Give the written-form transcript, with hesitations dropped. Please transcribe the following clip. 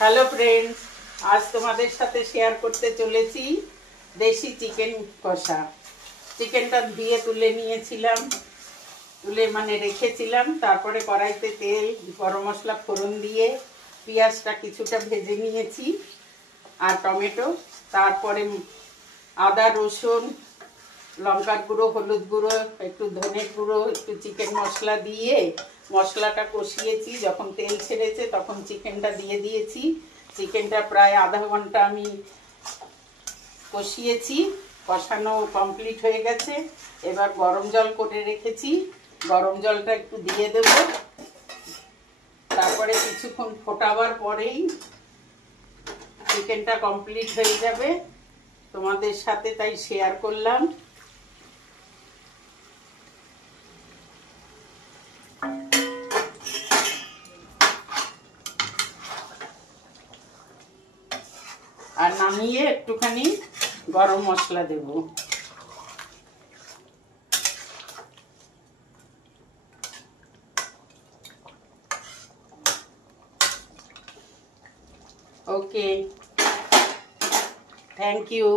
Hello friends, আজ তোমাদের সাথে শেয়ার করতে চলেছি দেশি চিকেন কষা। চিকেনটা ধুয়ে তুলে নিয়েছিলাম, রেখেছিলাম। তারপরে কড়াইতে তেল, গরম মশলা ফোড়ন দিয়ে পেঁয়াজটা কিছুটা ভেজে নিয়েছি আর টমেটো। তারপরে আদা, রসুন, লঙ্কার গুঁড়ো, হলুদ গুঁড়ো, একটু ধনে গুঁড়ো, একটু চিকেন মশলা দিয়ে মশলাটা কষিয়েছি। যখন তেল ছেড়েছে তখন চিকেনটা দিয়ে দিয়েছি। চিকেনটা প্রায় আধা ঘন্টা আমি কষিয়েছি, কষানো কমপ্লিট হয়ে গেছে। এবার গরম জল করে রেখেছি, গরম জলটা একটু দিয়ে দেব। তারপরে কিছুক্ষণ ফোটাবার পরেই চিকেনটা কমপ্লিট হয়ে যাবে। তোমাদের সাথে তাই শেয়ার করলাম। আর নামিয়ে একটুখানি গরম মশলা দেব। ওকে, থ্যাংক ইউ।